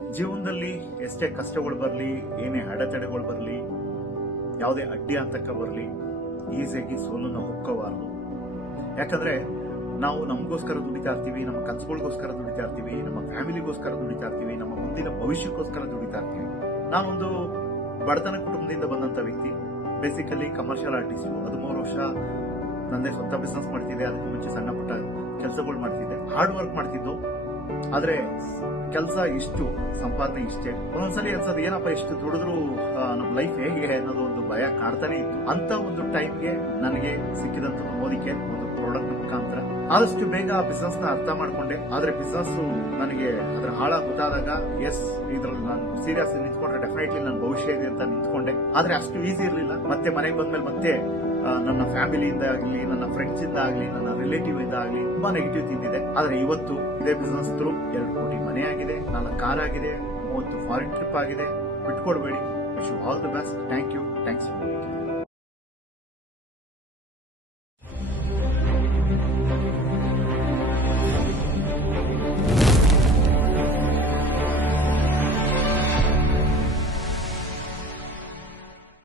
ಜೀವನದಲ್ಲಿ ಎಷ್ಟೇ ಕಷ್ಟಗಳು ಬರಲಿ, ಏನೇ ಅಡೆತಡೆಗಳು ಬರಲಿ, ಯಾವುದೇ ಅಡ್ಡಿ ಅಂತಕ ಬರಲಿ, ಈಸಿಯಾಗಿ ಸೋಲನ್ನು ಒಪ್ಕೋಬಾರದು. ಯಾಕಂದ್ರೆ ನಾವು ನಮಗೋಸ್ಕರ ದುಡಿತಾ ಇರ್ತೀವಿ, ನಮ್ಮ ಕನಸುಗಳಿಗೋಸ್ಕರ ದುಡಿತಾ ಇರ್ತೀವಿ, ನಮ್ಮ ಫ್ಯಾಮಿಲಿಗೋಸ್ಕರ ದುಡಿತಾ ಇರ್ತೀವಿ, ನಮ್ಮ ಮುಂದಿನ ಭವಿಷ್ಯಕ್ಕೋಸ್ಕರ ದುಡಿತಾ ಇರ್ತೀವಿ. ನಾನೊಂದು ಬಡತನ ಕುಟುಂಬದಿಂದ ಬಂದಂತ ವ್ಯಕ್ತಿ. Basically commercial artist. 13 ವರ್ಷ ನಂದೇ ಸ್ವಂತ ಬಿಸ್ನೆಸ್ ಮಾಡ್ತಿದ್ದೆ. ಅದಕ್ಕೂ ಮುಂಚೆ ಸಣ್ಣ ಪುಟ್ಟ ಕೆಲಸಗಳು ಮಾಡ್ತಿದ್ದೆ. ಹಾರ್ಡ್ ವರ್ಕ್ ಮಾಡ್ತಿದ್ದು. ಆದ್ರೆ ಕೆಲಸ ಇಷ್ಟು, ಸಂಪಾದನೆ ಇಷ್ಟೇ. ಒಂದೊಂದ್ಸಲಿ ಅನ್ಸೋದು ಏನಪ್ಪ ಇಷ್ಟು ದುಡಿದ್ರು ನಮ್ಮ ಲೈಫ್ ಹೇಗೆ ಅನ್ನೋದು ಒಂದು ಭಯ ಕಾಡ್ತಾನೆ ಇತ್ತು. ಅಂತ ಒಂದು ಟೈಮ್ಗೆ ನನಗೆ ಸಿಕ್ಕಿದಂತ ಮೋದಿಕೆ ಒಂದು ಪ್ರಾಡಕ್ಟ್ ಮುಖಾಂತರ ಆದಷ್ಟು ಬೇಗ ಆ ಬಿಸ್ನೆಸ್ ನ ಅರ್ಥ ಮಾಡ್ಕೊಂಡೆ. ಆದ್ರೆ ಬಿಸ್ನೆಸ್ ನನಗೆ ಅದ್ರ ಹಾಳ ಗೊತ್ತಾದಾಗ ಎಸ್ ಇದ್ರಲ್ಲಿ ನಾನು ಸೀರಿಯಸ್ ನಿಂತ್ಕೊಂಡ್ರೆ ಡೆಫಿನೆಟ್ಲಿ ನನ್ನ ಭವಿಷ್ಯ ಇದೆ ಅಂತ ನಿಂತ್ಕೊಂಡೆ. ಆದ್ರೆ ಅಷ್ಟು ಈಸಿ ಇರ್ಲಿಲ್ಲ. ಮತ್ತೆ ಮನೆಗೆ ಬಂದ್ಮೇಲೆ ಮತ್ತೆ ನನ್ನ ಫ್ಯಾಮಿಲಿಯಿಂದ ಆಗಲಿ, ನನ್ನ ಫ್ರೆಂಡ್ಸ್ ಇಂದ ಆಗಲಿ, ನನ್ನ ರಿಲೇಟಿವ್ ಇಂದ ಆಗಲಿ ತುಂಬಾ ನೆಗೆಟಿವ್ ತಿಂದಿದೆ. ಆದ್ರೆ ಇವತ್ತು ಇದೇ ಬಿಸ್ನೆಸ್ ಥ್ರೂ 2 ಕೋಟಿ ಮನೆ ಆಗಿದೆ, 4 ಕಾರ್ ಆಗಿದೆ, 30 ಫಾರಿನ್ ಟ್ರಿಪ್ ಆಗಿದೆ. ಬಿಟ್ಕೊಡ್ಬೇಡಿ. Wish you all the best. Thank you. Thanks.